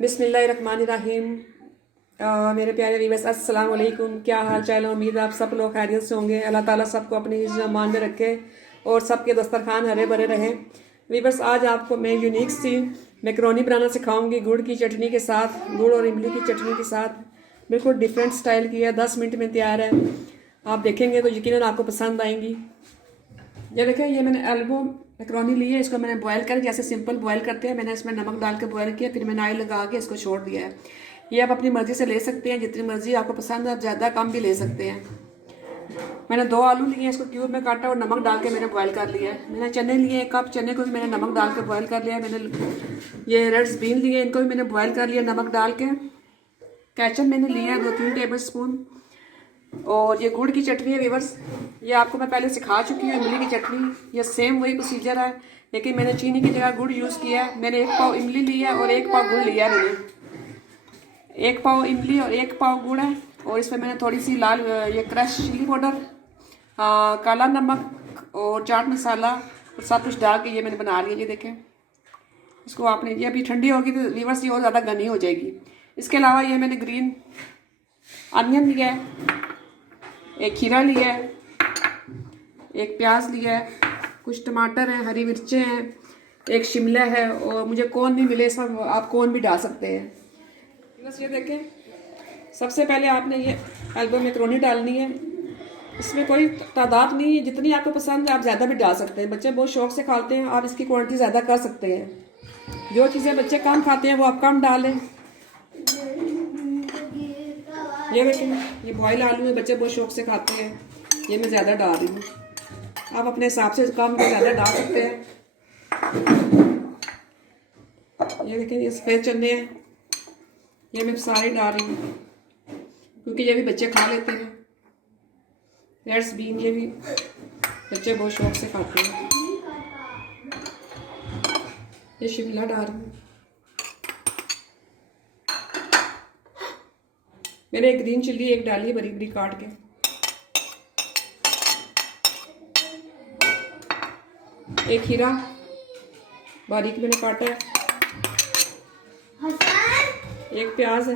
बिस्मिल्लाहिर्रहमानिर्रहीम। मेरे प्यारे व्यूअर्स, अस्सलाम वालेकुम। क्या हाल चाल है? उम्मीद है आप सब लोग खैरियत से होंगे। अल्लाह ताला सबको अपने हिफ्ज़ अमान में रखे और सबके दस्तरखान हरे भरे रहें। व्यूअर्स, आज आपको मैं यूनिक सी मैकरोनी बनाना सिखाऊंगी गुड़ की चटनी के साथ, गुड़ और इमली की चटनी के साथ। बिल्कुल डिफरेंट स्टाइल की है, 10 मिनट में तैयार है। आप देखेंगे तो यकीनन आपको पसंद आएंगी। ये देखें, ये मैंने एल्बो मैकरोनी ली है। इसको मैंने बॉयल कर, जैसे सिंपल बॉयल करते हैं, मैंने इसमें नमक डाल के बॉयल किया, फिर मैंने ऑयल लगा के इसको छोड़ दिया है। ये आप अपनी मर्ज़ी से ले सकते हैं, जितनी मर्ज़ी आपको पसंद है, आप ज़्यादा कम भी ले सकते हैं। मैंने 2 आलू लिए हैं, इसको क्यूब में काटा और नमक डाल के मैंने बॉयल कर लिया है। मैंने चने लिए, 1 कप चने को भी मैंने नमक डाल के बॉयल कर लिया है। मैंने ये रेड्स बीन लिए, इनको भी मैंने बॉयल कर लिया नमक डाल के। केचप मैंने लिया है 2-3 टेबल स्पून। और ये गुड़ की चटनी है व्यूअर्स, ये आपको मैं पहले सिखा चुकी हूँ। इमली की चटनी, ये सेम वही प्रोसीजर है, लेकिन मैंने चीनी की जगह गुड़ यूज़ किया है। मैंने 1 पाव इमली लिया है और 1 पाव गुड़ लिया है। मैंने 1 पाव इमली और 1 पाव गुड़ है। और इसमें मैंने थोड़ी सी लाल ये क्रश चिली पाउडर, काला नमक और चाट मसाला और सब कुछ डाल के ये मैंने बना लिया। ये देखें, इसको आपने, ये अभी ठंडी होगी तो व्यूअर्स ये और ज़्यादा घनी हो जाएगी। इसके अलावा ये मैंने ग्रीन अनियन लिया है, 1 खीरा लिया है, 1 प्याज लिया है, कुछ टमाटर हैं, हरी मिर्चें हैं, 1 शिमला है, और मुझे कौन भी मिले इसमें आप कौन भी डाल सकते हैं। बस ये देखें, सबसे पहले आपने ये एल्बो मैकरोनी डालनी है। इसमें कोई तादाद नहीं है, जितनी आपको पसंद है आप ज़्यादा भी डाल सकते हैं। बच्चे बहुत शौक से खाते हैं, आप इसकी क्वांटिटी ज़्यादा कर सकते हैं। जो चीज़ें बच्चे कम खाते हैं वो आप कम डालें। ये देखें, ये बॉयल आलू है, बच्चे बहुत शौक से खाते हैं, ये मैं ज़्यादा डाल रही हूँ। आप अपने हिसाब से कम या ज़्यादा डाल सकते हैं। ये देखें, ये सफ़ेद चने हैं, ये मैं सारे डाल रही हूँ क्योंकि ये भी बच्चे खा लेते हैं। रेड्स बीन, ये भी बच्चे बहुत शौक से खाते हैं। ये शिमला डाल रही हूँ। मैंने 1 ग्रीन चिल्ली 1 डाली है, बड़ी बड़ी काट के। 1 खीरा बारीक मैंने काटा है। 1 प्याज है,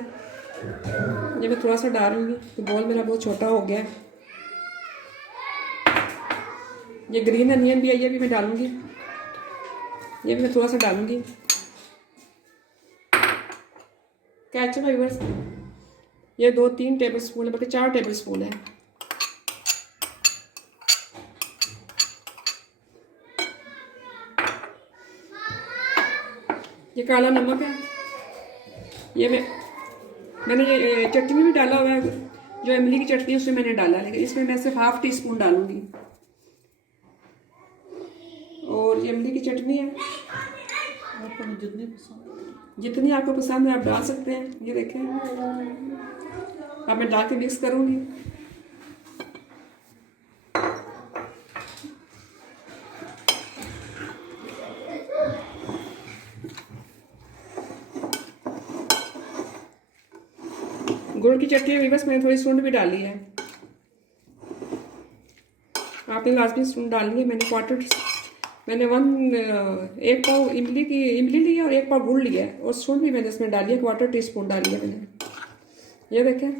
ये मैं थोड़ा सा डालूंगी, तो बॉल मेरा बहुत छोटा हो गया है। ये ग्रीन अनियन भी है, ये भी मैं डालूंगी, ये भी मैं थोड़ा सा डालूंगी। केचप है व्यूअर्स, ये 2-3 टेबल स्पून है, बल्कि 4 टेबल स्पून है। ये काला नमक है, ये मैंने ये चटनी भी डाला हुआ है, जो इमली की चटनी है उसमें मैंने डाला, लेकिन इसमें मैं सिर्फ ½ टी स्पून डालूंगी। और ये इमली की चटनी है, जितनी आपको पसंद है आप डाल सकते हैं। ये देखें, अब मैं डाल के मिक्स करूंगी। गुड़ की चटनी में बस मैंने थोड़ी सूंड भी डाली है, आपने लाजमी सूंड डालनी है। मैंने 1 पाव इमली ली है और 1 पाव गुड़ लिया है, और सूंड भी मैंने इसमें डाली है, 1/4 टीस्पून डाली है मैंने। ये देखें,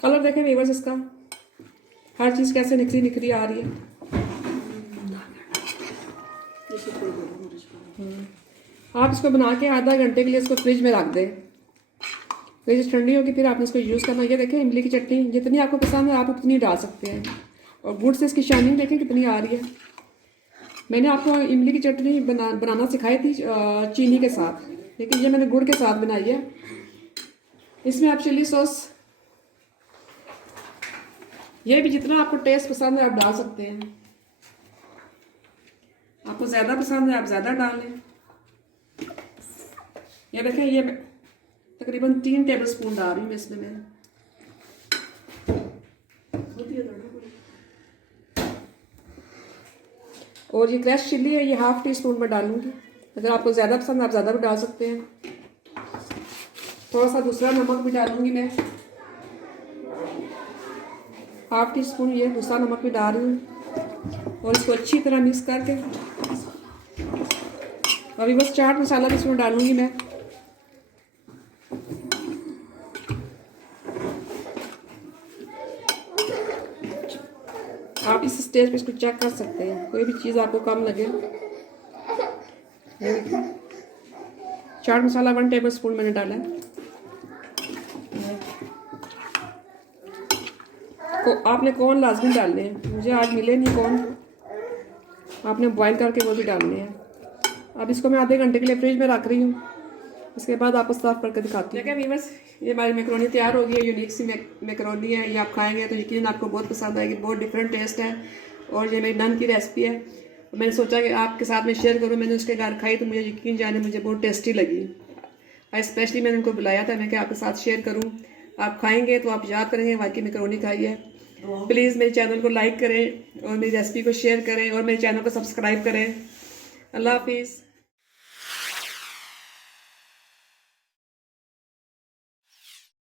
कलर देखें व्यूअर्स इसका, हर चीज़ कैसे निखरी निखरी आ रही है। आप इसको बना के आधा घंटे के लिए इसको फ्रिज में रख दें, फ्रिज ठंडी होगी फिर आपने इसको यूज़ करना। ये देखें, इमली की चटनी जितनी आपको पसंद है आप उतनी डाल सकते हैं। और गुड़ से इसकी शाइनिंग देखें कितनी आ रही है। मैंने आपको इमली की चटनी बनाना सिखाई थी चीनी के साथ, लेकिन ये मैंने गुड़ के साथ बनाई है। इसमें आप चिली सॉस, ये भी जितना आपको टेस्ट पसंद है आप डाल सकते हैं। आपको ज़्यादा पसंद है आप ज़्यादा डाल लें। ये देखें, ये तकरीबन 3 टेबल स्पून डाल रही हूँ मैं इसमें। मैं और ये क्रश चिल्ली है, ये ½ टी स्पून में डालूंगी। अगर आपको ज़्यादा पसंद आप ज़्यादा भी डाल सकते हैं। थोड़ा सा दूसरा नमक भी डालूंगी मैं, ½ टी स्पून ये दूसरा नमक भी डाल रही हूँ। और इसको अच्छी तरह मिक्स करके अभी बस चाट मसाला भी इसमें डालूंगी मैं। स्टेज पे इसको चेक कर सकते हैं, कोई भी चीज़ आपको कम लगे। चाट मसाला 1 टेबल स्पून मैंने डाला है। आपने कॉर्न लाजमी डालने हैं, मुझे आज मिले नहीं कॉर्न, आपने बॉईल करके वो भी डालने हैं। अब इसको मैं आधे घंटे के लिए फ्रिज में रख रही हूँ, उसके बाद आपको साफ करके दिखाती हूँ। देखिए वीवर्स, ये हमारी मैकरोनी तैयार हो गई है। यूनिक सी मैकरोनी है, ये आप खाएंगे तो यकीन आपको बहुत पसंद आएगी, बहुत डिफरेंट टेस्ट है। और ये मेरी नन की रेसिपी है, मैंने सोचा कि आपके साथ में शेयर करूँ। मैंने उसके घर खाई तो मुझे यकीन जाने मुझे बहुत टेस्टी लगी। स्पेशली मैंने उनको बुलाया था मैं कि आपके साथ शेयर करूँ। आप खाएंगे तो आप याद करेंगे वाकई मैकरोनी खाई है। प्लीज़ मेरे चैनल को लाइक करें और मेरी रेसिपी को शेयर करें और मेरे चैनल को सब्सक्राइब करें। अल्लाह हाफिज़।